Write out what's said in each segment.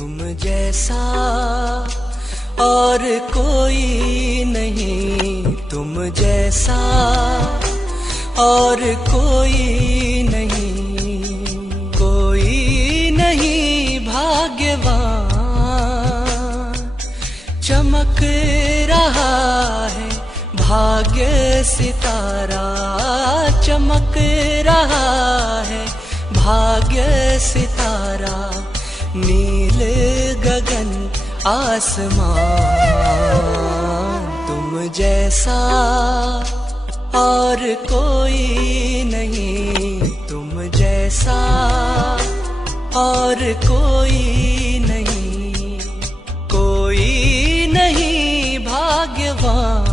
तुम जैसा और कोई नहीं, तुम जैसा और कोई नहीं, कोई नहीं भाग्यवान। चमक रहा है भाग्य सितारा, चमक रहा है भाग्य सितारा, नील गगन आसमान। तुम जैसा और कोई नहीं, तुम जैसा और कोई नहीं, कोई नहीं भाग्यवान।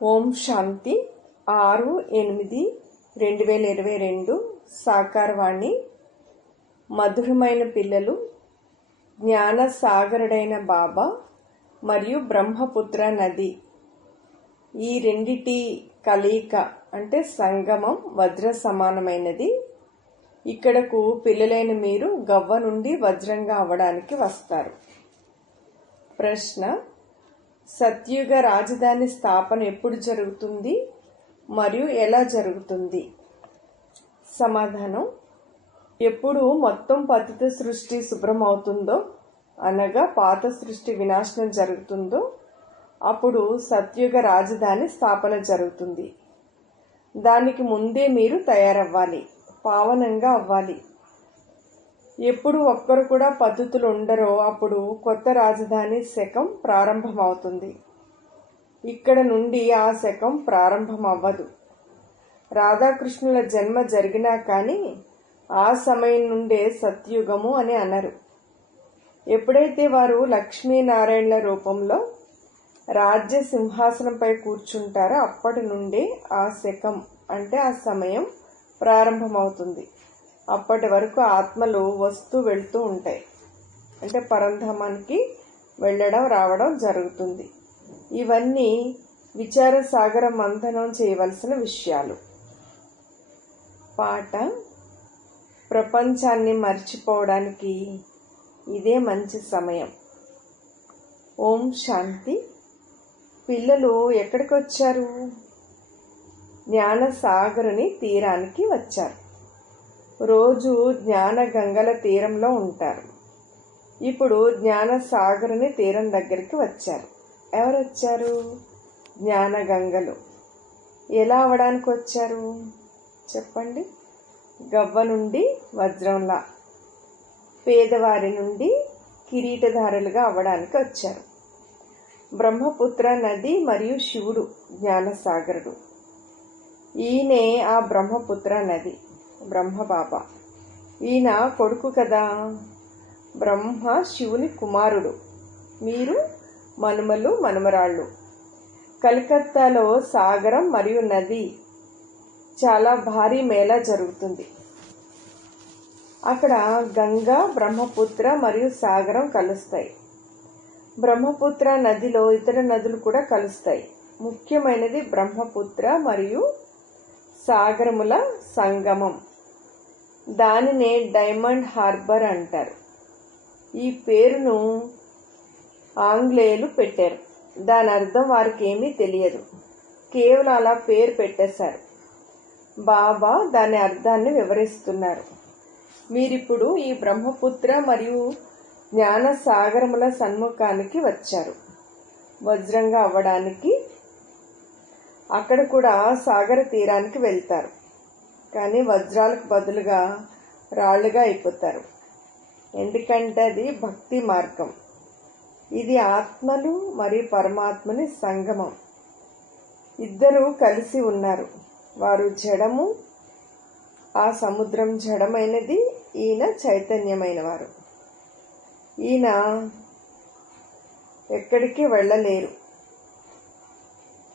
ఓం శాంతి 6/8/2022 సాకారవాణి. మధురమైన పిల్లలు, జ్ఞాన సాగరుడైన బాబా మరియు బ్రహ్మపుత్ర నది, ఈ రెండిటి కలయిక అంటే సంగమం వజ్ర సమానమైనది. ఇక్కడకు పిల్లలైన మీరు గవ్వ నుండి వజ్రంగా అవ్వడానికి వస్తారు. ప్రశ్న: సత్యుగ రాజధాని స్థాపన ఎప్పుడు జరుగుతుంది మరియు ఎలా జరుగుతుంది? సమాధానం: ఎప్పుడు మొత్తం పతిత సృష్టి శుభ్రం అవుతుందో, అనగా పాత సృష్టి వినాశనం జరుగుతుందో, అప్పుడు సత్యుగ రాజధాని స్థాపన జరుగుతుంది. దానికి ముందే మీరు తయారవ్వాలి, పావనంగా అవ్వాలి. ఎప్పుడు ఒక్కరు కూడా పద్ధతులు ఉండరో అప్పుడు కొత్త రాజధాని శకం ప్రారంభమవుతుంది. ఇక్కడ నుండి ఆ శకం ప్రారంభం అవ్వదు. రాధాకృష్ణుల జన్మ జరిగినా కానీ ఆ సమయం నుండే సత్యుగము అని అనరు. ఎప్పుడైతే వారు లక్ష్మీనారాయణల రూపంలో రాజ్య సింహాసనంపై కూర్చుంటారో అప్పటి నుండే ఆ శకం అంటే ఆ సమయం ప్రారంభమవుతుంది. అప్పటి వరకు ఆత్మలు వస్తూ వెళ్తూ ఉంటాయి, అంటే పరంధామానికి వెళ్ళడం రావడం జరుగుతుంది. ఇవన్నీ విచార సాగర మంథనం చేయవలసిన విషయాలు. పాట: ప్రపంచాన్ని మర్చిపోవడానికి ఇదే మంచి సమయం. ఓం శాంతి. పిల్లలు ఎక్కడికి వచ్చారు? జ్ఞాన సాగరుని తీరానికి వచ్చారు. రోజు జ్ఞాన గంగల తీరంలో ఉంటారు. ఇప్పుడు జ్ఞాన సాగరుని తీరం దగ్గరికి వచ్చారు. ఎవరు వచ్చారు? జ్ఞాన గంగలు. ఎలా అవడానికి వచ్చారు చెప్పండి? గవ్వ నుండి వజ్రంలా, పేదవారి నుండి కిరీటధారులుగా అవ్వడానికి వచ్చారు. బ్రహ్మపుత్ర నది మరియు శివుడు జ్ఞానసాగరుడు. ఈయనే ఆ బ్రహ్మపుత్ర నది, బ్రహ్మబాబా. ఈయన కొడుకు కదా. బ్రహ్మ శివుని కుమారుడు. మీరు మనుమలు మనుమరాళ్ళు. కలకత్తాలో సాగరం మరియు నది చాలా భారీ మేళా జరుగుతుంది. అక్కడ గంగా, బ్రహ్మపుత్ర మరియు సాగరం కలుస్తాయి. బ్రహ్మపుత్ర నదిలో ఇతర నదులు కూడా కలుస్తాయి. ముఖ్యమైనది బ్రహ్మపుత్ర మరియు సాగరముల సంగమం. దానినే డైమండ్ హార్బర్ అంటారు. ఈ పేరును ఆంగ్లేయులు పెట్టారు. దాని అర్థం వారికి ఏమీ తెలియదు, కేవలం అలా పేరు పెట్టేశారు. బాబా దాని అర్థాన్ని వివరిస్తున్నారు. మీరిప్పుడు ఈ బ్రహ్మపుత్ర మరియు జ్ఞాన సాగరముల సన్ముఖానికి వచ్చారు వజ్రంగా అవ్వడానికి. అక్కడ కూడా సాగర తీరానికి వెళ్తారు, కానీ వజ్రాలకు బదులుగా రాళ్లుగా అయిపోతారు. ఎందుకంటే అది భక్తి మార్గం. ఇది ఆత్మలు మరియు పరమాత్మని సంగమం. ఇద్దరు కలిసి ఉన్నారు. వారు జడము, ఆ సముద్రం జడమైనది, ఈయన చైతన్యమైన వారు. ఈయన ఎక్కడికి వెళ్ళలేరు.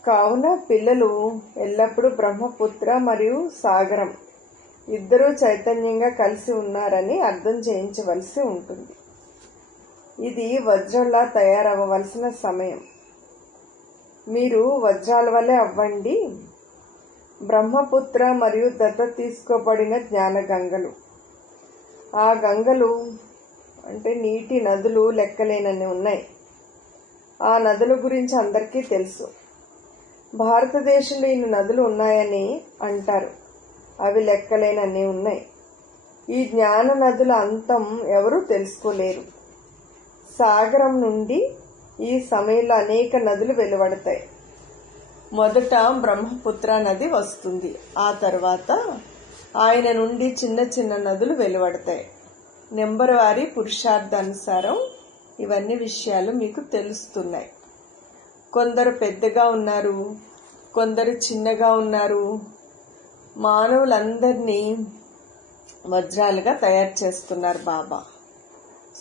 కావున పిల్లలు ఎల్లప్పుడూ బ్రహ్మపుత్ర మరియు సాగరం ఇద్దరూ చైతన్యంగా కలిసి ఉన్నారని అర్థం చేయించవలసి ఉంటుంది. ఇది వజ్రంలా తయారవ్వవలసిన సమయం. మీరు వజ్రాల వల్లే అవ్వండి. బ్రహ్మపుత్ర మరియు దత్తత తీసుకోబడిన జ్ఞాన గంగలు. ఆ గంగలు అంటే నీటి నదులు లెక్కలేనన్ని ఉన్నాయి. ఆ నదుల గురించి అందరికీ తెలుసు. భారతదేశంలో ఇన్ని నదులు ఉన్నాయని అంటారు. అవి లెక్కలేనన్ని ఉన్నాయి. ఈ జ్ఞాన నదుల అంతం ఎవరూ తెలుసుకోలేరు. సాగరం నుండి ఈ సమయంలో అనేక నదులు వెలువడతాయి. మొదట బ్రహ్మపుత్ర నది వస్తుంది. ఆ తర్వాత ఆయన నుండి చిన్న చిన్న నదులు వెలువడతాయి. నెంబర్ వారి పురుషార్థానుసారం ఇవన్నీ విషయాలు మీకు తెలుస్తున్నాయి. కొందరు పెద్దగా ఉన్నారు, కొందరు చిన్నగా ఉన్నారు. మానవులందరినీ వజ్రాలుగా తయారు చేస్తున్నారు బాబా.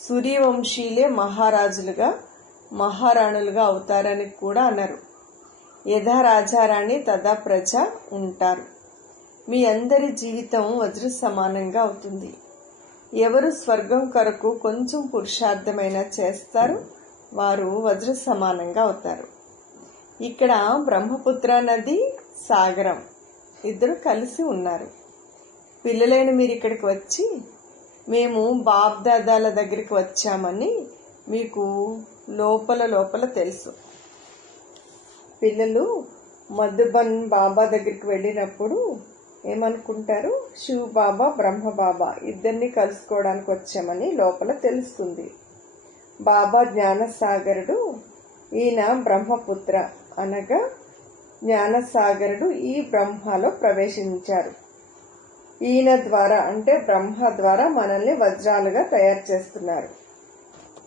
సూర్యవంశీలే మహారాజులుగా మహారాణులుగా అవుతారని కూడా అన్నారు. యథా రాజారాణి తదా ప్రజ ఉంటారు. మీ అందరి జీవితం వజ్ర సమానంగా అవుతుంది. ఎవరు స్వర్గం కొరకు కొంచెం పురుషార్థమైనా చేస్తారు వారు వజ్ర సమానంగా అవుతారు. ఇక్కడ బ్రహ్మపుత్ర నది, సాగరం ఇద్దరు కలిసి ఉన్నారు. పిల్లలైన మీరు ఇక్కడికి వచ్చి మేము బాప్ దాదాల దగ్గరికి వచ్చామని మీకు లోపల తెలుసు. పిల్లలు మధుబన్ బాబా దగ్గరికి వెళ్ళినప్పుడు ఏమనుకుంటారు? శివ్ బాబా, బ్రహ్మ బాబా ఇద్దరిని కలుసుకోవడానికి వచ్చామని లోపల తెలుస్తుంది. బాబా జ్ఞానసాగరుడు, ఈయన బ్రహ్మపుత్ర అనగా జ్ఞానసాగరుడు ఈ బ్రహ్మలో ప్రవేశించారు. ఈయన ద్వారా అంటే బ్రహ్మ ద్వారా మనల్ని వజ్రాలుగా తయారు చేస్తున్నారు.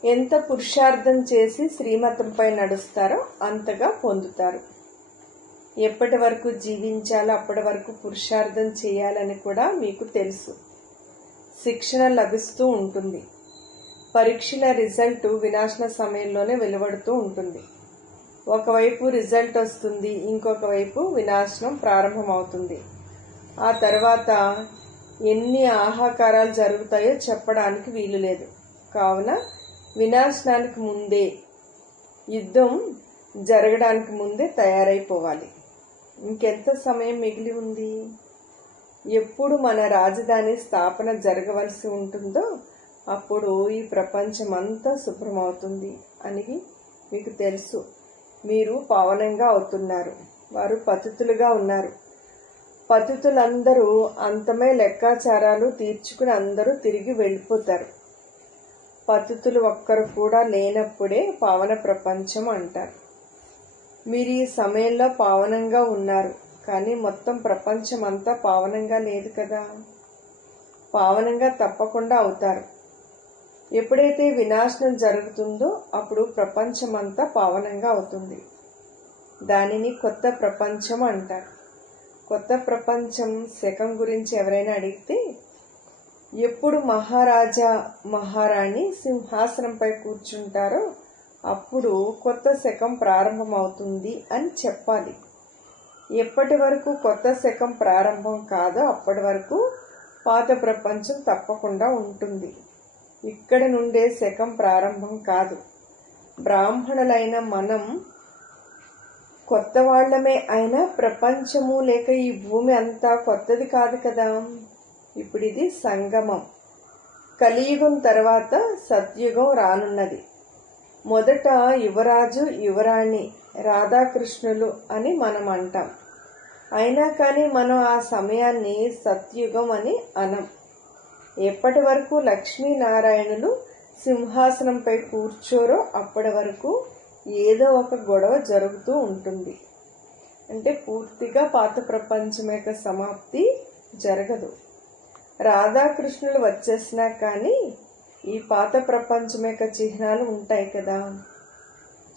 ఎంత పురుషార్థం చేసి శ్రీమతంపై నడుస్తారో అంతగా పొందుతారు. ఎప్పటి వరకు జీవించాలో అప్పటి వరకు పురుషార్థం చేయాలని కూడా మీకు తెలుసు. శిక్షణ లభిస్తూ ఉంటుంది. పరీక్షల రిజల్ట్ వినాశన సమయంలోనే వెలువడుతూ ఉంటుంది. ఒకవైపు రిజల్ట్ వస్తుంది, ఇంకొక వైపు వినాశనం ప్రారంభమవుతుంది. ఆ తర్వాత ఎన్ని ఆహాకారాలు జరుగుతాయో చెప్పడానికి వీలు లేదు. కావున వినాశనానికి ముందే, యుద్ధం జరగడానికి ముందే తయారైపోవాలి. ఇంకెంత సమయం మిగిలి ఉంది? ఎప్పుడు మన రాజధాని స్థాపన జరగవలసి ఉంటుందో అప్పుడు ఈ ప్రపంచమంతా శుభ్రమవుతుంది అని మీకు తెలుసు. మీరు పావనంగా అవుతున్నారు. వారు పతితులుగా ఉన్నారు. పతితులందరూ అంతమే లెక్కాచారాలు తీర్చుకుని అందరూ తిరిగి వెళ్ళిపోతారు. పతితులు ఒక్కరు కూడా లేనప్పుడే పావన ప్రపంచం అంటారు. మీరు ఈ సమయంలో పావనంగా ఉన్నారు, కానీ మొత్తం ప్రపంచం అంతా పావనంగా లేదు కదా. పావనంగా తప్పకుండా అవుతారు. ఎప్పుడైతే వినాశనం జరుగుతుందో అప్పుడు ప్రపంచమంతా పావనంగా అవుతుంది. దానిని కొత్త ప్రపంచం అంటారు. కొత్త ప్రపంచం శకం గురించి ఎవరైనా అడిగితే ఎప్పుడు మహారాజా మహారాణి సింహాసనంపై కూర్చుంటారో అప్పుడు కొత్త శకం ప్రారంభమవుతుంది అని చెప్పాలి. ఎప్పటి వరకు కొత్త శకం ప్రారంభం కాదో అప్పటి వరకు పాత ప్రపంచం తప్పకుండా ఉంటుంది. ఇక్కడ నుండే శకం ప్రారంభం కాదు. బ్రాహ్మణులైన మనం కొత్త వాళ్లమే అయినా ప్రపంచము లేక ఈ భూమి అంతా కొత్తది కాదు కదా. ఇప్పుడు ఇది సంగమం. కలియుగం తర్వాత సత్యుగం రానున్నది. మొదట యువరాజు యువరాణి రాధాకృష్ణులు అని మనం అంటాం. అయినా కానీ మనం ఆ సమయాన్ని సత్యుగం అని అనం. ఎప్పటి వరకు లక్ష్మీనారాయణులు సింహాసనంపై కూర్చోరో అప్పటి వరకు ఏదో ఒక గొడవ జరుగుతూ ఉంటుంది. అంటే పూర్తిగా పాత ప్రపంచం యొక్క సమాప్తి జరగదు. రాధాకృష్ణులు వచ్చేసినా కానీ ఈ పాత ప్రపంచం యొక్క చిహ్నాలు ఉంటాయి కదా.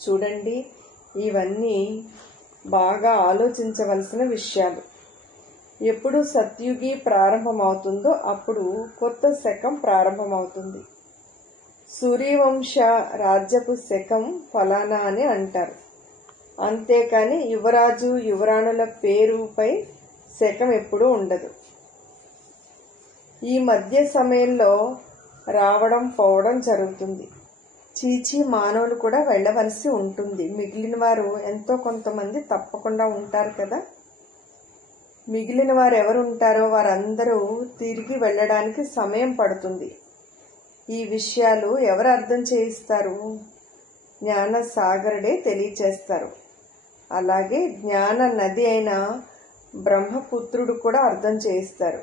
చూడండి, ఇవన్నీ బాగా ఆలోచించవలసిన విషయాలు. ఎప్పుడు సత్యుగి ప్రారంభమవుతుందో అప్పుడు కొత్త శకం ప్రారంభమవుతుంది. సూర్యవంశ రాజ్యపు శకం ఫలానా అని అంటారు. అంతేకాని యువరాజు యువరాణుల పేరుపై శకం ఎప్పుడూ ఉండదు. ఈ మధ్య సమయంలో రావడం పోవడం జరుగుతుంది. చీచి మానవులు కూడా వెళ్ళవలసి ఉంటుంది. మిగిలిన వారు ఎంతో కొంతమంది తప్పకుండా ఉంటారు కదా. మిగిలిన వారు ఎవరు ఉంటారో వారందరూ తిరిగి వెళ్ళడానికి సమయం పడుతుంది. ఈ విషయాలు ఎవరు అర్థం చేయిస్తారు? జ్ఞాన సాగరుడే తెలియచేస్తారు. అలాగే జ్ఞాన నది అయిన బ్రహ్మపుత్రుడు కూడా అర్థం చేయిస్తారు.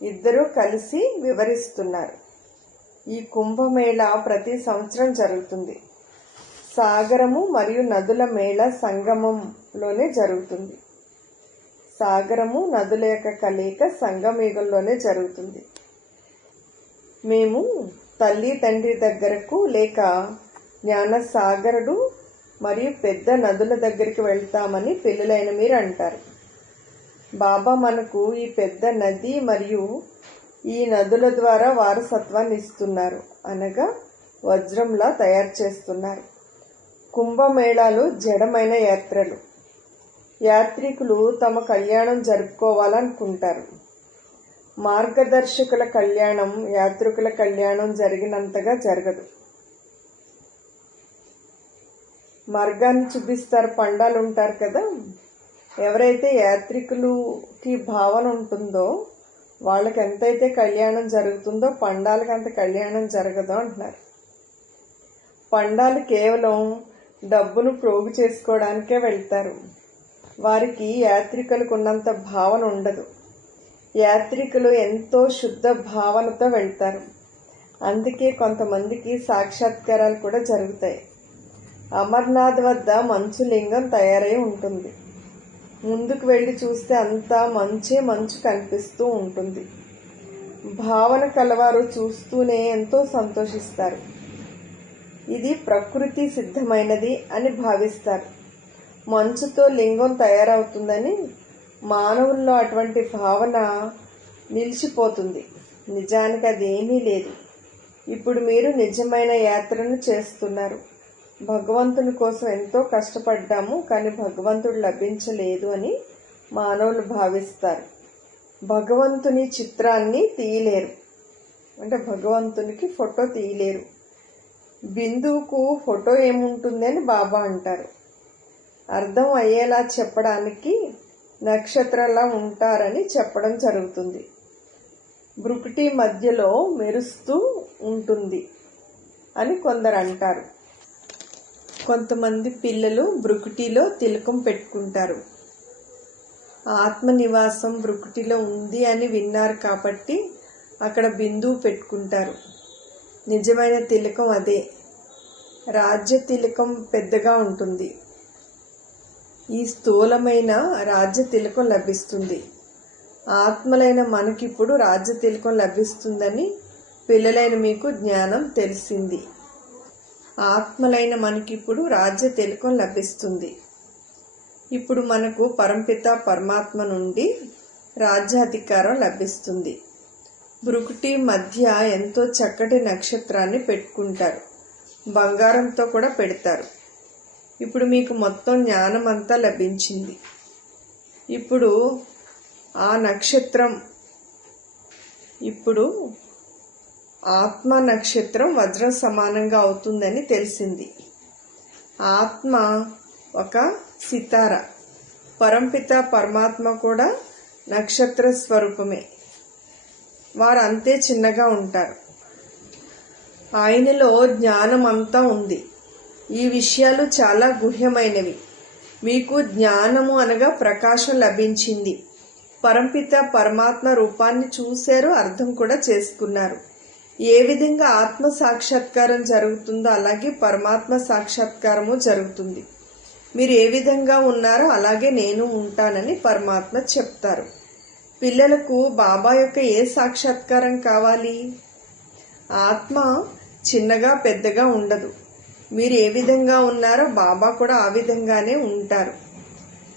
ఇద్దరూ కలిసి వివరిస్తున్నారు. ఈ కుంభమేళా ప్రతి సంవత్సరం జరుగుతుంది. సాగరము మరియు నదుల మేళ సంగమంలోనే జరుగుతుంది. సాగరము నదుల యొక్క కలయిక సంగమయుగంలోనే జరుగుతుంది. మేము తల్లి తండ్రి దగ్గరకు లేక జ్ఞాన సాగరుడు మరియు పెద్ద నదుల దగ్గరికి వెళ్తామని పిల్లలైన మీరు అంటారు. బాబా మనకు ఈ పెద్ద నది మరియు ఈ నదుల ద్వారా వారసత్వాన్ని ఇస్తున్నారు, అనగా వజ్రంలా తయారు చేస్తున్నారు. కుంభమేళాలు జడమైన యాత్రలు. యాత్రికులు తమ కళ్యాణం జరుపుకోవాలనుకుంటారు. మార్గదర్శకుల కళ్యాణం యాత్రికుల కళ్యాణం జరిగినంతగా జరగదు. మార్గాన్ని చూపిస్తారు, పండాలు ఉంటారు కదా. ఎవరైతే యాత్రికులకి భావన ఉంటుందో వాళ్ళకి ఎంతైతే కళ్యాణం జరుగుతుందో పండాలకి అంత కళ్యాణం జరగదు అంటున్నారు. పండాలు కేవలం డబ్బును ప్రోగు చేసుకోవడానికే వెళ్తారు. వారికి యాత్రికులకు ఉన్నంత భావన ఉండదు. యాత్రికులు ఎంతో శుద్ధ భావనతో వెళ్తారు. అందుకే కొంతమందికి సాక్షాత్కారాలు కూడా జరుగుతాయి. అమర్నాథ్ వద్ద మంచు లింగం తయారై ఉంటుంది. ముందుకు వెళ్ళి చూస్తే అంతా మంచు కనిపిస్తూ ఉంటుంది. భావన కలవారు చూస్తూనే ఎంతో సంతోషిస్తారు. ఇది ప్రకృతి సిద్ధమైనది అని భావిస్తారు. మంచుతో లింగం తయారవుతుందని మానవుల్లో అటువంటి భావన నిలిచిపోతుంది. నిజానికి అది ఏమీ లేదు. ఇప్పుడు మీరు నిజమైన యాత్రను చేస్తున్నారు. భగవంతుని కోసం ఎంతో కష్టపడ్డాము, కానీ భగవంతుడు లభించలేదు అని మానవులు భావిస్తారు. భగవంతుని చిత్రాన్ని తీయలేరు, అంటే భగవంతునికి ఫోటో తీయలేరు. బిందువుకు ఫోటో ఏముంటుంది అని బాబా అంటారు. అర్థం అయ్యేలా చెప్పడానికి నక్షత్రంలా ఉంటారని చెప్పడం జరుగుతుంది. బ్రుకుటి మధ్యలో మెరుస్తూ ఉంటుంది అని కొందరు అంటారు. కొంతమంది పిల్లలు బ్రుకుటిలో తిలకం పెట్టుకుంటారు. ఆత్మ నివాసం బ్రుకుటిలో ఉంది అని విన్నారు కాబట్టి అక్కడ బిందువు పెట్టుకుంటారు. నిజమైన తిలకం అదే. రాజ్య తిలకం పెద్దగా ఉంటుంది. ఈ స్థూలమైన రాజ్య తిలకం లభిస్తుంది. ఆత్మలైన మనకిప్పుడు రాజ్య తిలకం లభిస్తుందని పిల్లలైన మీకు జ్ఞానం తెలిసింది. ఆత్మలైన మనకిప్పుడు రాజ్య తిలకం లభిస్తుంది. ఇప్పుడు మనకు పరంపిత పరమాత్మ నుండి రాజ్యాధికారం లభిస్తుంది. బ్రుకుటి మధ్య ఎంతో చక్కటి నక్షత్రాన్ని పెట్టుకుంటారు. బంగారంతో కూడా పెడతారు. ఇప్పుడు మీకు మొత్తం జ్ఞానం అంతా లభించింది. ఇప్పుడు ఆ నక్షత్రం, ఇప్పుడు ఆత్మ నక్షత్రం వజ్రం సమానంగా అవుతుందని తెలిసింది. ఆత్మ ఒక సితార. పరంపిత పరమాత్మ కూడా నక్షత్ర స్వరూపమే. వారు అంతే చిన్నగా ఉంటారు. ఆయనలో జ్ఞానం అంతా ఉంది. ఈ విషయాలు చాలా గుహ్యమైనవి. మీకు జ్ఞానము అనగా ప్రకాశం లభించింది. పరంపిత పరమాత్మ రూపాన్ని చూశారు, అర్థం కూడా చేసుకున్నారు. ఏ విధంగా ఆత్మ సాక్షాత్కారం జరుగుతుందో అలాగే పరమాత్మ సాక్షాత్కారము జరుగుతుంది. మీరు ఏ విధంగా ఉన్నారో అలాగే నేను ఉంటానని పరమాత్మ చెప్తారు. పిల్లలకు బాబా యొక్క ఏ సాక్షాత్కారం కావాలి? ఆత్మ చిన్నగా పెద్దగా ఉండదు. మీరు ఏ విధంగా ఉన్నారో బాబా కూడా ఆ విధంగానే ఉంటారు.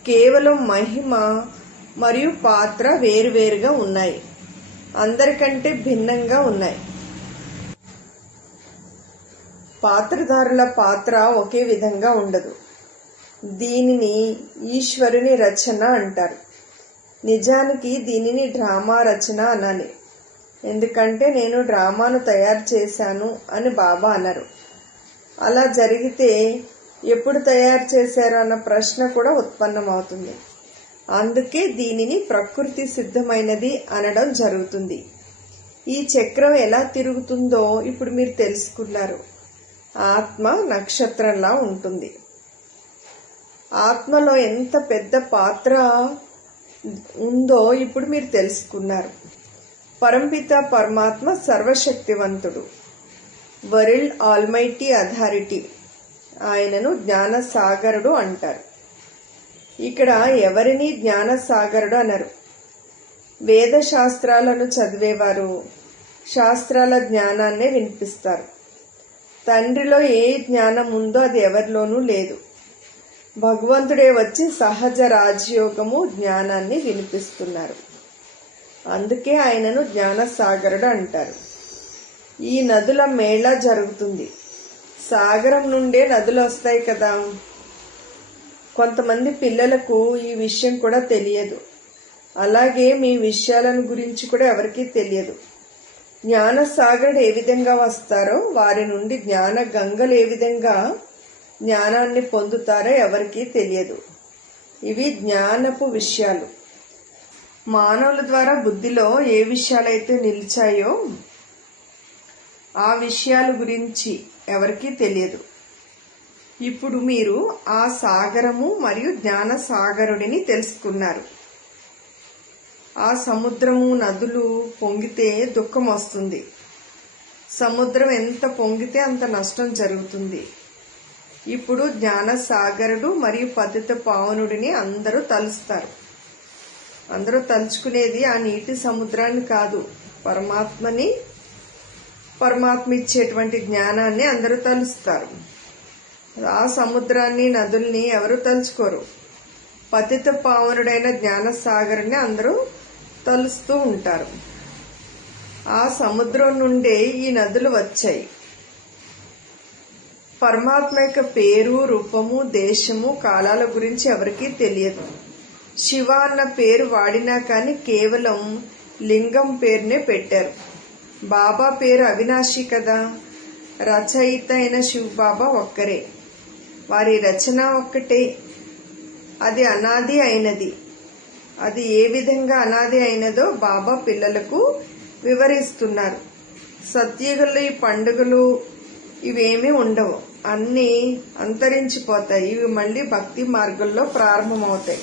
కేవలం మహిమ మరియు పాత్ర వేరువేరుగా ఉన్నాయి, అందరికంటే భిన్నంగా ఉన్నాయి. పాత్రధారుల పాత్ర ఒకే విధంగా ఉండదు. దీనిని ఈశ్వరుని రచన అంటారు. నిజానికి దీనిని డ్రామా రచన అనాలి. ఎందుకంటే నేను డ్రామాను తయారు చేశాను అని బాబా అన్నారు. అలా జరిగితే ఎప్పుడు తయారు చేశారు అన్న ప్రశ్న కూడా ఉత్పన్నమవుతుంది. అందుకే దీనిని ప్రకృతి సిద్ధమైనది అనడం జరుగుతుంది. ఈ చక్రం ఎలా తిరుగుతుందో ఇప్పుడు మీరు తెలుసుకున్నారు. ఆత్మ నక్షత్రంలా ఉంటుంది. ఆత్మలో ఎంత పెద్ద పాత్ర ఉందో ఇప్పుడు మీరు తెలుసుకున్నారు. పరంపిత పరమాత్మ సర్వశక్తివంతుడు, వరల్డ్ ఆల్మైటీ అథారిటీ. ఆయనను జ్ఞానసాగరుడు అంటారు. ఇక్కడ ఎవరిని జ్ఞానసాగరుడు అనరు. వేద శాస్త్రాలను చదివేవారు శాస్త్రాల జ్ఞానాన్నే వినిపిస్తారు. తండ్రిలో ఏ జ్ఞానం ఉందో అది ఎవరిలోనూ లేదు. భగవంతుడే వచ్చి సహజ రాజయోగము జ్ఞానాన్ని వినిపిస్తున్నారు. అందుకే ఆయనను జ్ఞానసాగరుడు అంటారు. ఈ నదుల మేళా జరుగుతుంది. సాగరం నుండే నదులు వస్తాయి కదా. కొంతమంది పిల్లలకు ఈ విషయం కూడా తెలియదు. అలాగే మీ విషయాలను గురించి కూడా ఎవరికీ తెలియదు. జ్ఞానసాగరుడు ఏ విధంగా వస్తారో, వారి నుండి జ్ఞాన గంగలు ఏ విధంగా జ్ఞానాన్ని పొందుతారో ఎవరికీ తెలియదు. ఇవి జ్ఞానపు విషయాలు. మానవుల ద్వారా బుద్ధిలో ఏ విషయాలైతే నిలిచాయో ఆ విషయాల గురించి ఎవరికీ తెలియదు. ఇప్పుడు మీరు ఆ సాగరము మరియు జ్ఞాన సాగరుడిని తెలుసుకున్నారు. ఆ సముద్రము నదులు పొంగితే దుఃఖం వస్తుంది. సముద్రం ఎంత పొంగితే అంత నష్టం జరుగుతుంది. ఇప్పుడు జ్ఞాన సాగరుడు మరియు పతిత పావనుడిని అందరూ తలుస్తారు. అందరూ తలుచుకునేది ఆ నీటి సముద్రాన్ని కాదు, పరమాత్మని, పరమాత్మ ఇచ్చేటువంటి జ్ఞానాన్ని అందరూ తలుస్తారు. ఆ సముద్రాన్ని నదుల్ని ఎవరు తలుచుకోరు. పతిత పావనుడైన జ్ఞానసాగరుని అందరూ తలుస్తూ ఉంటారు. ఆ సముద్రం నుండే ఈ నదులు వచ్చాయి. పరమాత్మ యొక్క పేరు, రూపము, దేశము, కాలాల గురించి ఎవరికీ తెలియదు. శివ అన్న పేరు వాడినా కానీ కేవలం లింగం పేరునే పెట్టారు. బాబా పేరు అవినాశి కదా. రచయిత అయిన శివ్ బాబా ఒక్కరే. వారి రచన ఒక్కటే. అది అనాది అయినది. అది ఏ విధంగా అనాది అయినదో బాబా పిల్లలకు వివరిస్తున్నారు. సత్యుగంలో ఈ పండుగలు ఇవేమీ ఉండవు. అన్నీ అంతరించిపోతాయి. ఇవి మళ్ళీ భక్తి మార్గంలో ప్రారంభమవుతాయి.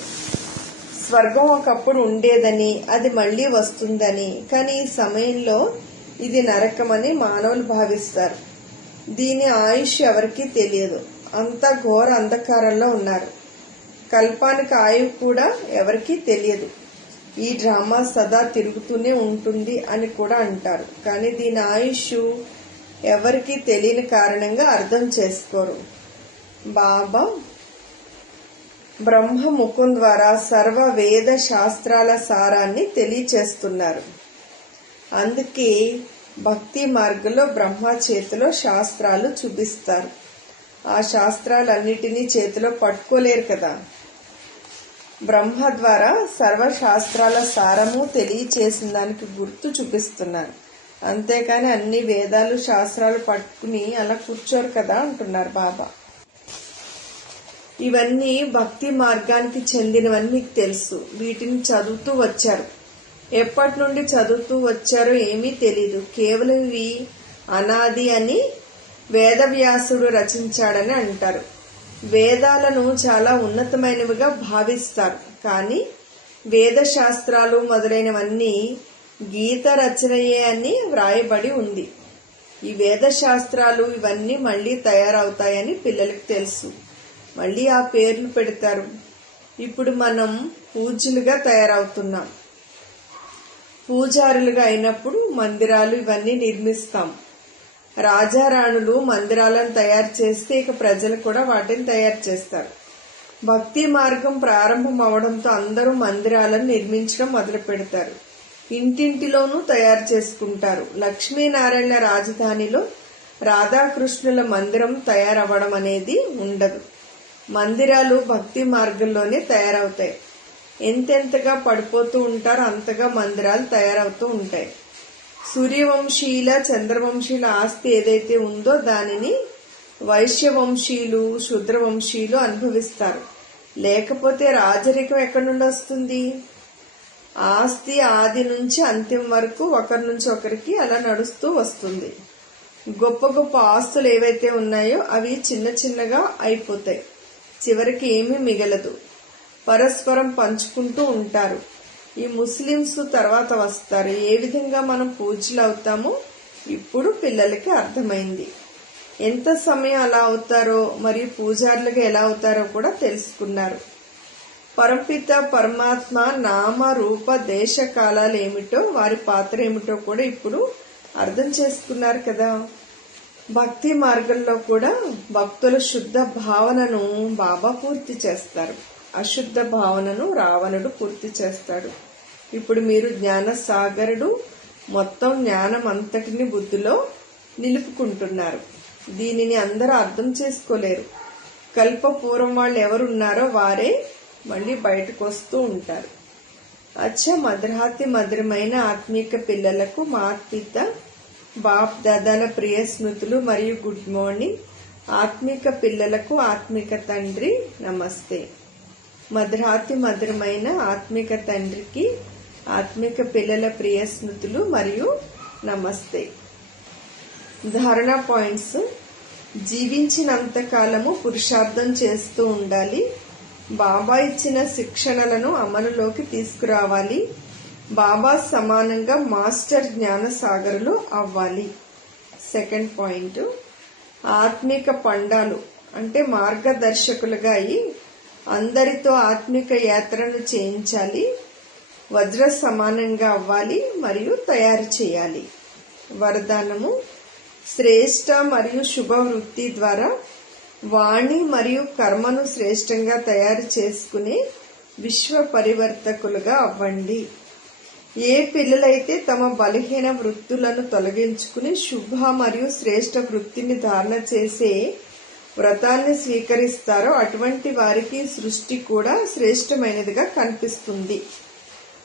స్వర్గం ఒకప్పుడు ఉండేదని, అది మళ్ళీ వస్తుందని, కానీ ఈ సమయంలో ఇది నరకమని మానవులు భావిస్తారు. దీని ఆయుష్ ఎవరికీ తెలియదు. అంతా ఘోర అంధకారంలో ఉన్నారు. కల్పానికి ఆయువు కూడా ఎవరికీ తెలియదు. ఈ డ్రామా సదా తిరుగుతూనే ఉంటుంది అని కూడా అంటారు. కానీ దీని ఆయుష్ ఎవరికీ తెలియని కారణంగా అర్థం చేసుకోరు. బాబా బ్రహ్మ ముఖం ద్వారా సర్వ వేద శాస్త్రాల సారాన్ని తెలియచేస్తున్నారు. అందుకే భక్తి మార్గంలో బ్రహ్మ చేతిలో శాస్త్రాలు చూపిస్తారు. ఆ శాస్త్రాలన్నిటినీ చేతిలో పట్టుకోలేరు కదా. బ్రహ్మ ద్వారా సర్వశాస్త్రాల సారము తెలియచేసిన దానికి గుర్తు చూపిస్తున్నారు. అంతేకాని అన్ని వేదాలు శాస్త్రాలు పట్టుకుని అలా కూర్చోరు కదా అంటున్నారు బాబా. ఇవన్నీ భక్తి మార్గానికి చెందినవని మీకు తెలుసు. వీటిని చదువుతూ వచ్చారు. ఎప్పటి నుండి చదువుతూ వచ్చారో ఏమీ తెలీదు. కేవలం ఇవి అనాది అని వేదవ్యాసుడు రచించాడని అంటారు. వేదాలను చాలా ఉన్నతమైనవిగా భావిస్తారు. కానీ వేద శాస్త్రాలు మొదలైనవన్నీ గీత రచనయే అని వ్రాయబడి ఉంది. ఈ వేద శాస్త్రాలు ఇవన్నీ మళ్ళీ తయారవుతాయని పిల్లలకు తెలుసు. మళ్ళీ ఆ పేర్లు పెడతారు. ఇప్పుడు మనం పూజ్యులుగా తయారవుతున్నాం. పూజారులుగా అయినప్పుడు మందిరాలు ఇవన్నీ నిర్మిస్తాం. రాజారాణులు మందిరాలను తయారు చేస్తే ఇక ప్రజలు కూడా వాటిని తయారు చేస్తారు. భక్తి మార్గం ప్రారంభం అవడంతో అందరూ మందిరాలను నిర్మించడం మొదలు పెడతారు. ఇంటింటిలోనూ తయారు చేసుకుంటారు. లక్ష్మీనారాయణ రాజధానిలో రాధాకృష్ణుల మందిరం తయారవ్వడం అనేది ఉండదు. మందిరాలు భక్తి మార్గంలోనే తయారవుతాయి. ఎంతెంతగా పడిపోతూ ఉంటారో అంతగా మందిరాలు తయారవుతూ ఉంటాయి. సూర్యవంశీయుల చంద్రవంశీయుల ఆస్తి ఏదైతే ఉందో దానిని వైశ్యవంశీయులు శూద్రవంశీయులు అనుభవిస్తారు. లేకపోతే రాజరికం ఎక్కడి నుండి వస్తుంది? ఆస్తి ఆది నుంచి అంత్యం వరకు ఒకరి నుంచి ఒకరికి అలా నడుస్తూ వస్తుంది. గొప్ప గొప్ప ఆస్తులు ఏవైతే ఉన్నాయో అవి చిన్న చిన్నగా అయిపోతాయి, చివరికి ఏమీ మిగలదు. పరస్పరం పంచుకుంటూ ఉంటారు. ఈ ముస్లిమ్స్ తర్వాత వస్తారు. ఏ విధంగా మనం పూజలు అవుతామో ఇప్పుడు పిల్లలకి అర్థమైంది. ఎంత సమయం అలా అవుతారో మరియు పూజారులుగా ఎలా అవుతారో కూడా తెలుసుకున్నారు. పరమపిత పరమాత్మ నామ రూప దేశ కాలాలు ఏమిటో, వారి పాత్ర ఏమిటో కూడా ఇప్పుడు అర్థం చేసుకున్నారు కదా. భక్తి మార్గంలో కూడా భక్తుల శుద్ధ భావనను బాబా పూర్తి చేస్తారు, అశుద్ధ భావనను రావణుడు పూర్తి చేస్తాడు. ఇప్పుడు మీరు జ్ఞాన సాగరుడు, మొత్తం జ్ఞానం అంతటిని బుద్ధిలో నిలుపుకుంటున్నారు. దీనిని అందరూ అర్థం చేసుకోలేరు. కల్పపూర్వం వాళ్ళు ఎవరున్నారో వారే మళ్ళీ బయటకు వస్తూ ఉంటారు. అచ్చా, మధురాతి మధురమైన ఆత్మీక పిల్లలకు మా పిత బాప్ దాదాల ప్రియ స్మృతులు మరియు గుడ్ మార్నింగ్. ఆత్మిక పిల్లలకు ఆత్మిక తండ్రి నమస్తే. మధురాతి మధురమైన ఆత్మిక తండ్రికి ఆత్మిక పిల్లల ప్రియ స్మృతులు మరియు నమస్తే. ధారణ పాయింట్స్: జీవించినంత కాలము పురుషార్థం చేస్తూ ఉండాలి. బాబా ఇచ్చిన శిక్షణలను అమలులోకి తీసుకురావాలి. బాబా సమానంగా మాస్టర్ జ్ఞాన సాగరులు అవ్వాలి. సెకండ్ పాయింట్: ఆత్మిక పండాలు అంటే మార్గదర్శకులుగా అయి అందరితో ఆత్మిక యాత్రను చేయించాలి. వజ్ర సమానంగా అవ్వాలి మరియు తయారు చేయాలి. వరదానము: శ్రేష్ట మరియు శుభ వృత్తి ద్వారా వాణి మరియు కర్మను శ్రేష్టంగా తయారు చేసుకునే విశ్వ పరివర్తకులుగా అవ్వండి. ఏ పిల్లలైతే తమ బలహీన వృత్తులను తొలగించుకుని శుభ మరియు శ్రేష్ట వృత్తిని ధారణ చేసే వ్రతాన్ని స్వీకరిస్తారో అటువంటి వారికి సృష్టి కూడా శ్రేష్టమైనదిగా కనిపిస్తుంది.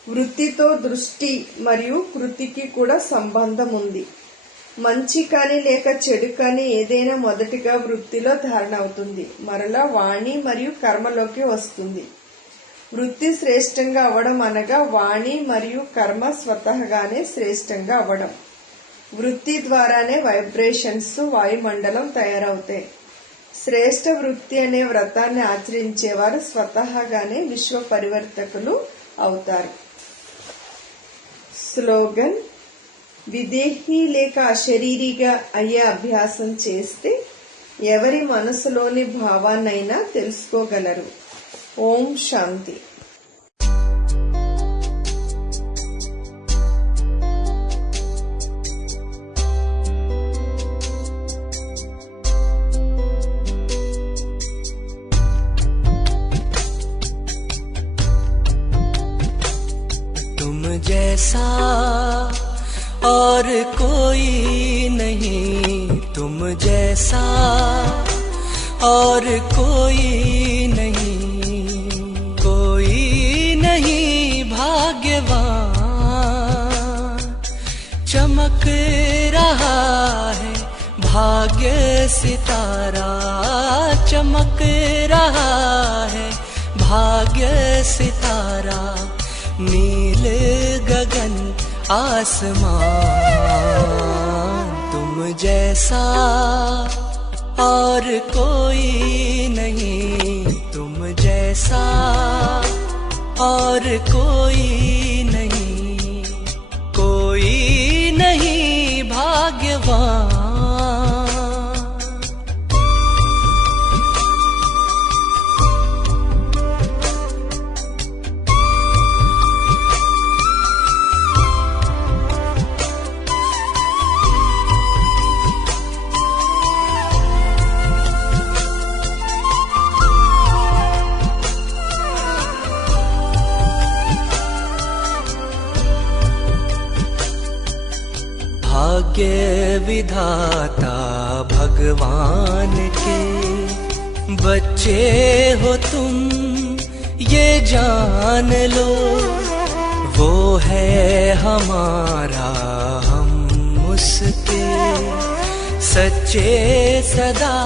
వృత్తితో దృష్టి మరియు కృతికి కూడా సంబంధం ఉంది. మంచి కానీ లేక చెడు కానీ ఏదైనా మొదటిగా వృత్తిలో ధారణ అవుతుంది, మరలా వాణి మరియు కర్మలోకి వస్తుంది. వృత్తి శ్రేష్టంగా అవ్వడం అనగా వాణి మరియు కర్మ స్వతహాగానే శ్రేష్టంగా అవ్వడం. వృత్తి ద్వారానే వైబ్రేషన్స్ వాయుమండలం తయారవుతాయి. శ్రేష్ట వృత్తి అనే వ్రతాన్ని ఆచరించేవారు స్వతహాగానే విశ్వ పరివర్తకులు అవుతారు. స్లోగన్: విదేహీ లేక అశరీరిగా అయ్యే అభ్యాసం చేస్తే ఎవరి మనసులోని భావాన్నైనా తెలుసుకోగలరు. ఓం శాంతి. तुम जैसा और कोई नहीं, तुम जैसा और कोई नहीं, कोई नहीं भाग्यवान। चमक रहा है भाग्य सितारा, चमक रहा है भाग्य सितारा। नील गगन आसमान, तुम जैसा और कोई नहीं, तुम जैसा और कोई नहीं, कोई नहीं भाग्यवान। भाग्य विधाता भगवान के बच्चे हो तुम, ये जान लो। वो है हमारा, हम उसके सच्चे सदा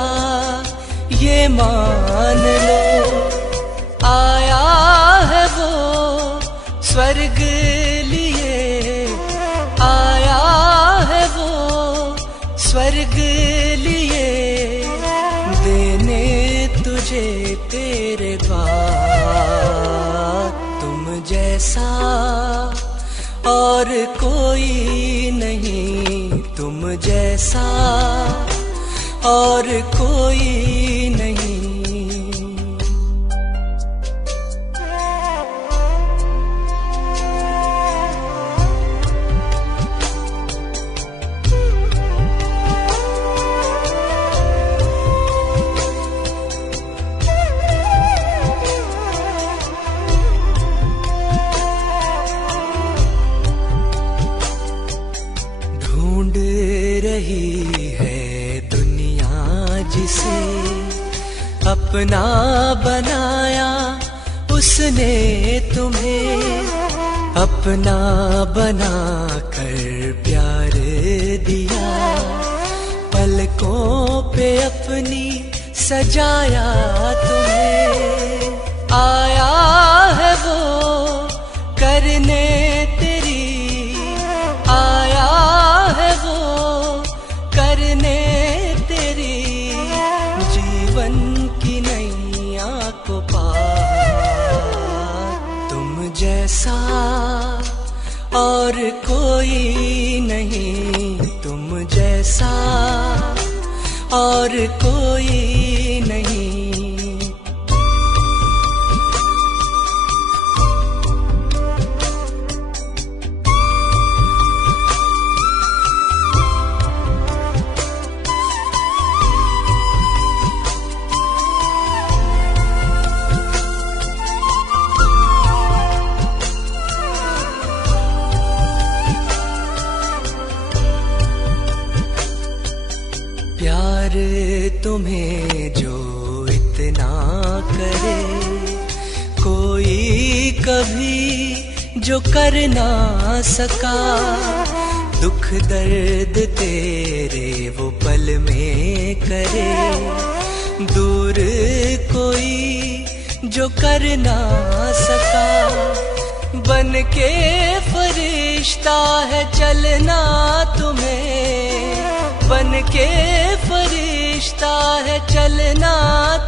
ये मान लो। आया है वो स्वर्ग लिए, आया है वो स्वर्ग लिए, देने तुझे तेरे द्वार। तुम जैसा और कोई नहीं, तुम जैसा और कोई नहीं। ढूंढ रही है दुनिया जिसे अपना बनाया उसने तुम्हें, अपना बना कर प्यार दिया, पलकों पे अपनी सजाया तुम्हें। आया है वो करने तेरी, आया है वो करने तेरी, जीवन की नैया को पार। तुम जैसा और कोई नहीं, तुम जैसा और कोई नहीं। प्यार तुम्हें जो इतना करे, कोई कभी जो कर ना सका, दुख दर्द तेरे वो पल में करे, दूर कोई जो कर ना सका, बन के फरिश्ता है चलना तुम्हें, बन के फरिश्ता है चलना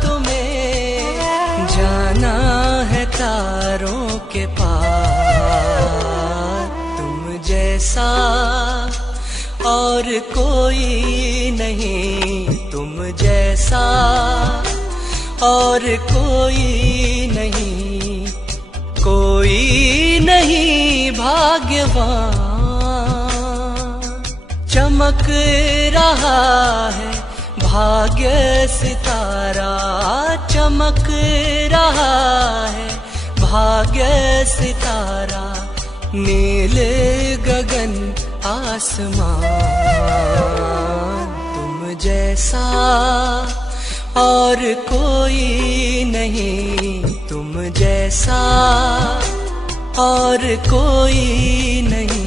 तुम्हें, जाना है तारों के पार। तुम जैसा और कोई नहीं, तुम जैसा और कोई नहीं, कोई नहीं भाग्यवान। चमक रहा है भाग्य सितारा, चमक रहा है भाग्य सितारा, नील गगन आसमान। तुम जैसा और कोई नहीं, तुम जैसा और कोई नहीं।